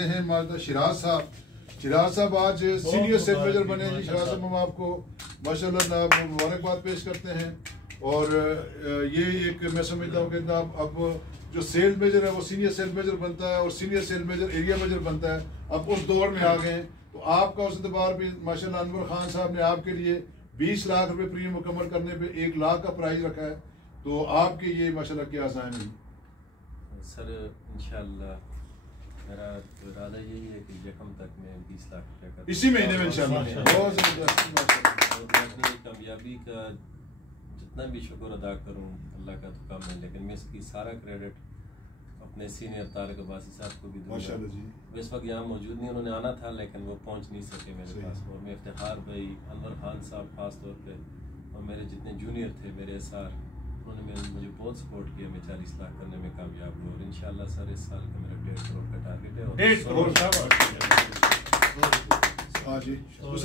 हैं माजदा शिराज साहब आज सीनियर सेल मेजर बने जी। शिराज साहब हम आपको माशाल्लाह मुबारकबाद पेश करते हैं। और ये एक मैं समझता हूँ कि अब जो सेल मेजर है वो सीनियर सेल मेजर बनता है और senior cell major area major बनता है। अब उस दौर में आ गए हैं तो आपका उस एतबार भी माशाल्लाह अनवर खान साहब ने आपके लिए 20 लाख रुपए प्रीमियम मुकम्मल करने पे 1 लाख का प्राइज रखा है। तो आपके ये माशाल्लाह क्या आसान है सर? इंशाल्लाह मेरा इरादा यही है कि यकम तक मैं 20 लाख रुपए का इसी महीने में इंशाल्लाह बहुत अपनी कामयाबी का जितना भी शुक्र अदा करूं अल्लाह का तो कम है, लेकिन मैं इसकी सारा क्रेडिट अपने सीनियर तारिक अब्बासी साहब को भी दूंगा। वो इस वक्त यहाँ मौजूद नहीं, उन्होंने आना था लेकिन वो पहुँच नहीं सके मेरे पास। और मैं इफ्तिखार भाई, अनवर खान साहब खास तौर पे, और मेरे जितने जूनियर थे मेरे एसआर, उन्होंने मुझे बहुत सपोर्ट किया। मैं 40 लाख करने में कामयाब हुआ और इंशाल्लाह सर इस साल का मेरा 1.5 करोड़ का टारगेट है। और 1.5 करोड़